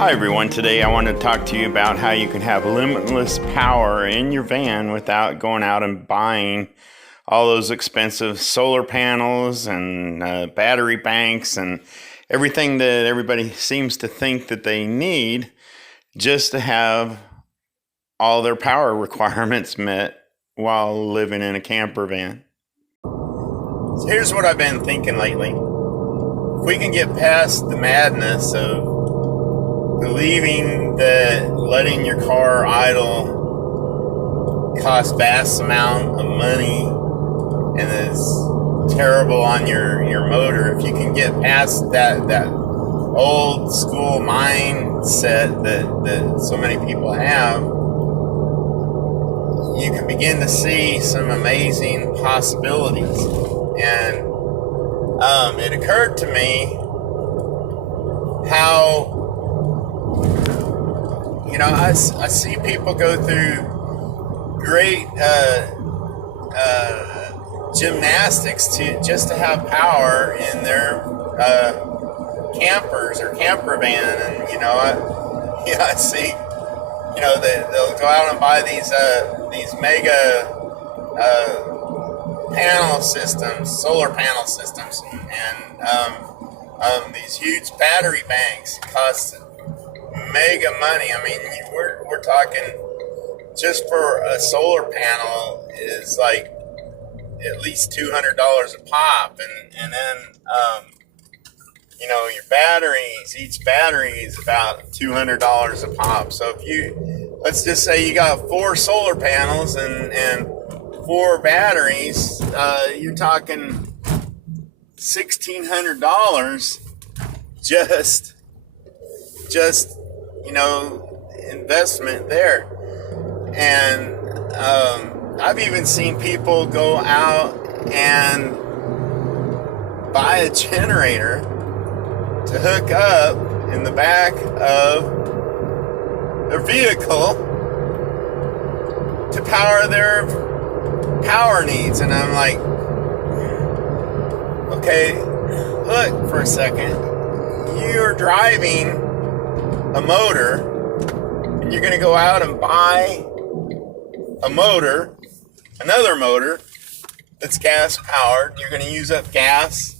Hi everyone, today I want to talk to you about how you can have limitless power in your van without going out and buying all those expensive solar panels and battery banks and everything that everybody seems to think that they need just to have all their power requirements met while living in a camper van. So here's what I've been thinking lately. If we can get past the madness of believing that letting your car idle costs vast amount of money and is terrible on your motor, if you can get past that old school mindset that so many people have, you can begin to see some amazing possibilities. And it occurred to me how, I see people go through great gymnastics just to have power in their campers or camper van, and I see, they'll go out and buy these mega panel systems, solar panel systems, and these huge battery banks cost mega money. I mean, we're talking just for a solar panel is like at least $200 a pop, and then your batteries, each battery is about $200 a pop. So if let's just say you got 4 solar panels and 4 batteries, you're talking $1,600 just investment there. And I've even seen people go out and buy a generator to hook up in the back of their vehicle to power their power needs. And I'm like, okay, look for a second. You're driving a motor, and you're going to go out and buy another motor that's gas powered. You're going to use up gas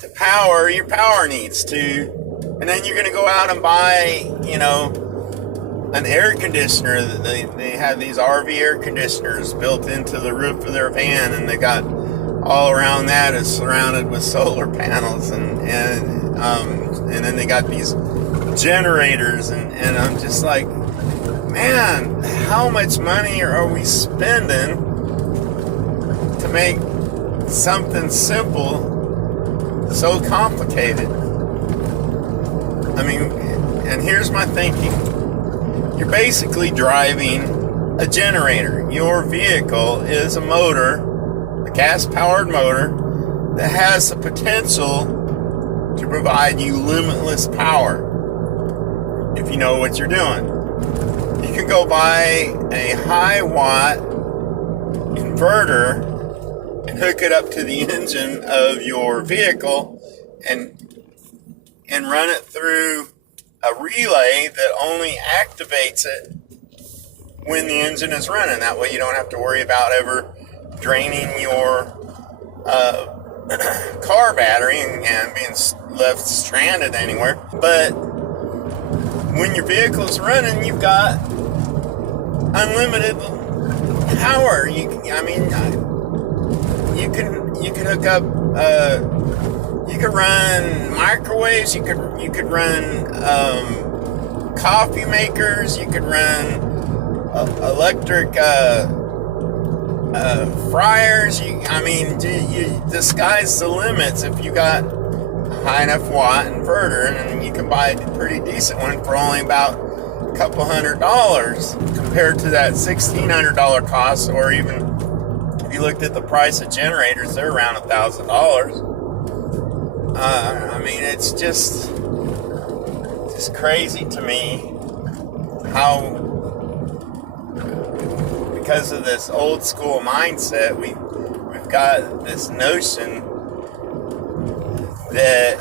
to power your power needs too. And then you're going to go out and buy, an air conditioner. They have these RV air conditioners built into the roof of their van, and they got all around that is surrounded with solar panels, and then they got these generators, and I'm just like, man, how much money are we spending to make something simple so complicated? I mean, and here's my thinking. You're basically driving a generator. Your vehicle is a motor, a gas-powered motor that has the potential to provide you limitless power if you know what you're doing. You can go buy a high-watt inverter and hook it up to the engine of your vehicle and run it through a relay that only activates it when the engine is running. That way you don't have to worry about ever draining your car battery and being left stranded anywhere. But when your vehicle's running, you've got unlimited power. You can hook up. You could run microwaves. You could run coffee makers. You could run electric fryers. The sky's the limits if you got a high enough watt inverter, and you can buy a pretty decent one for only about a couple $100 compared to that $1,600 cost, or even if you looked at the price of generators, they're around $1,000. It's just crazy to me how, because of this old school mindset, we've got this notion that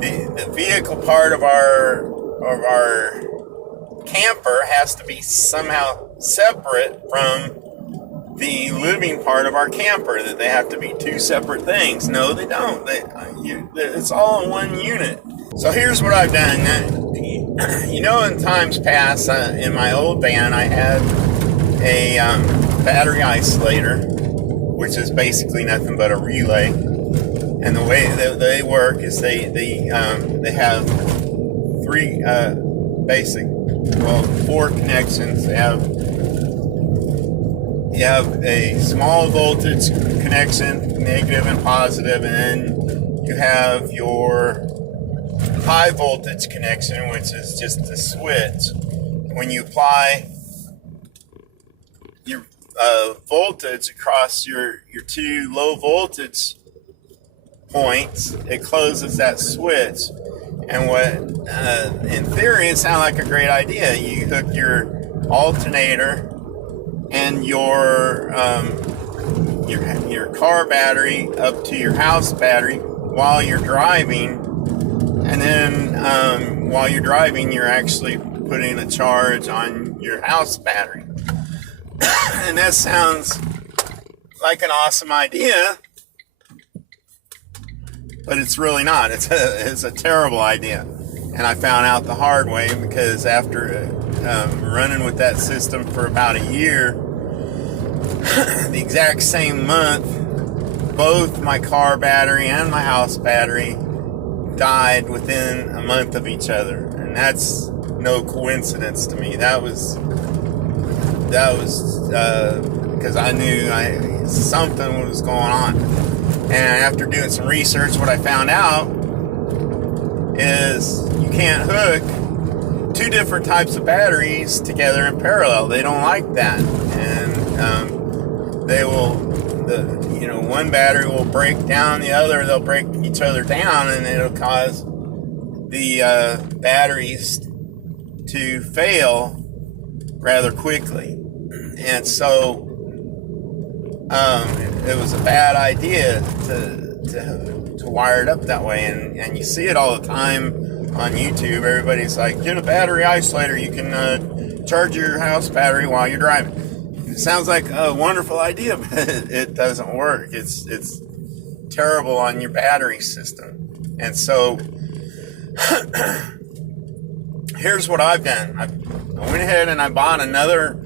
the vehicle part of our camper has to be somehow separate from the living part of our camper, that they have to be two separate things. No, they don't. It's all in one unit. So here's what I've done. You know, in times past, in my old van, I had a battery isolator, which is basically nothing but a relay. And the way that they work is they have three four connections. You have a small voltage connection, negative and positive, and then you have your high voltage connection, which is just a switch. When you apply your voltage across your two low voltage points, it closes that switch. And what, in theory, it sounded like a great idea. You hook your alternator and your car battery up to your house battery while you're driving, and then while you're driving, you're actually putting a charge on your house battery. And that sounds like an awesome idea, but it's really not. It's a terrible idea. And I found out the hard way, because after running with that system for about a year, the exact same month, both my car battery and my house battery died within a month of each other. And that's no coincidence to me. That was because I knew something was going on. And after doing some research, what I found out is you can't hook two different types of batteries together in parallel. They don't like that. And they will, one battery will break down the other. They'll break each other down, and it'll cause the batteries to fail rather quickly. And so it was a bad idea to wire it up that way. And you see it all the time on YouTube. Everybody's like, get a battery isolator. You can charge your house battery while you're driving. It sounds like a wonderful idea, but it doesn't work. It's terrible on your battery system. And so here's what I've done. I went ahead and I bought another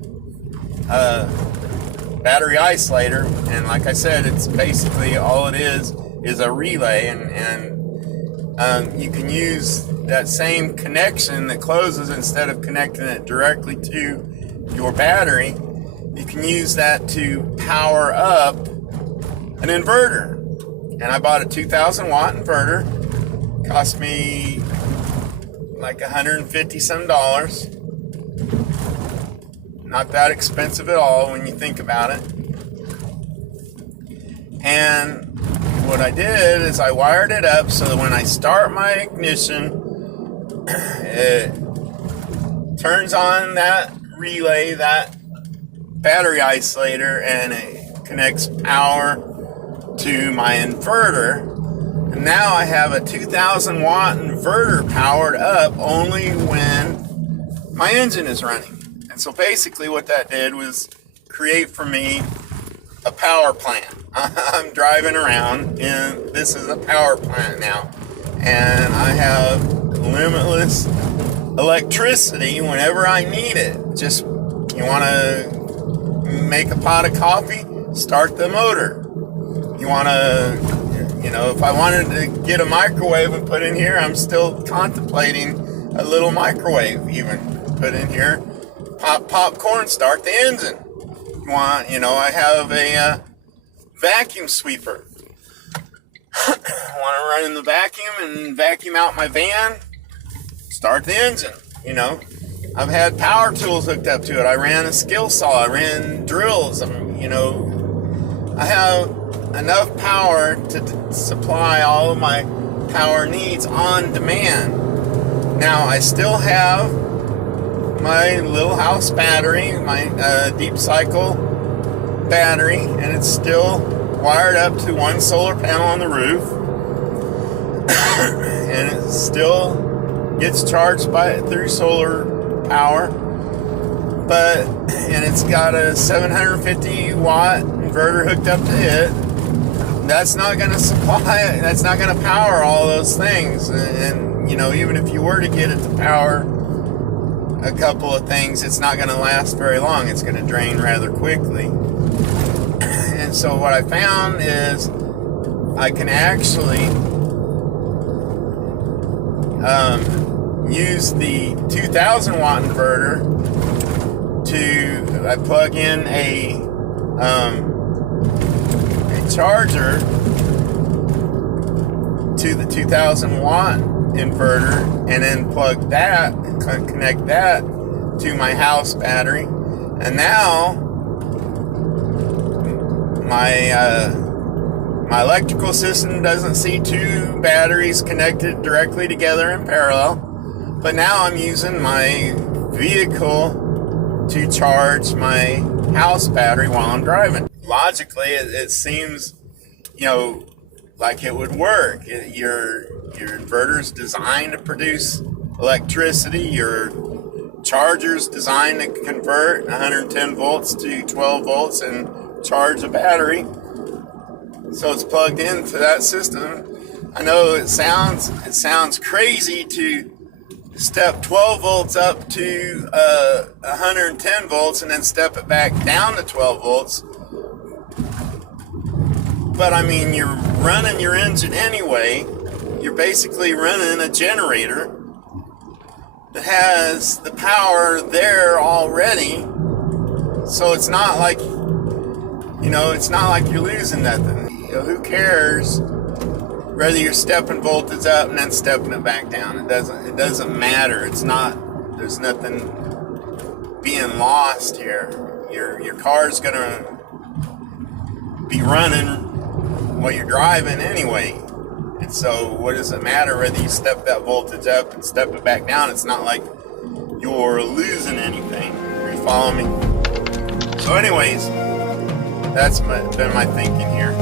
battery isolator, and like I said, it's basically all it is a relay, and you can use that same connection that closes. Instead of connecting it directly to your battery, you can use that to power up an inverter. And I bought a 2,000 watt inverter. Cost me like $150 some. Not that expensive at all when you think about it. And what I did is I wired it up so that when I start my ignition, it turns on that relay, that battery isolator, and it connects power to my inverter. And now I have a 2,000 watt inverter powered up only when my engine is running. And so basically what that did was create for me a power plant. I'm driving around, and this is a power plant now. And I have limitless electricity whenever I need it. Just, you want to make a pot of coffee, start the motor. You want to, if I wanted to get a microwave and put in here, I'm still contemplating a little microwave even put in here. Pop popcorn, start the engine. I have a vacuum sweeper. I want to run in the vacuum and vacuum out my van, start the engine. I've had power tools hooked up to it. I ran a skill saw, I ran drills. I have enough power to supply all of my power needs on demand. Now I still have my little house battery, my deep cycle battery, and it's still wired up to one solar panel on the roof. and it still gets charged through solar power. And it's got a 750 watt inverter hooked up to it. That's not going to supply, that's not going to power all those things. And you know, even if you were to get it to power a couple of things, it's not going to last very long. It's going to drain rather quickly. And so what I found is I can actually use the 2000 watt inverter I plug in a charger to the 2000 watt inverter, and then connect that to my house battery. And now my electrical system doesn't see two batteries connected directly together in parallel, but now I'm using my vehicle to charge my house battery while I'm driving. Logically, it seems, you know, like it would work. Your inverter's designed to produce electricity. Your charger's designed to convert 110 volts to 12 volts and charge a battery. So it's plugged into that system. I know it sounds crazy to step 12 volts up to 110 volts and then step it back down to 12 volts. But I mean, you're running your engine anyway. You're basically running a generator that has the power there already. So it's not like, you know, it's not like you're losing nothing. You know, who cares whether you're stepping voltage up and then stepping it back down? It doesn't matter. It's not, there's nothing being lost here. Your car's gonna be running while you're driving anyway. And so what does it matter whether you step that voltage up and step it back down? It's not like you're losing anything. Are you following me? So anyways, that's been my thinking here.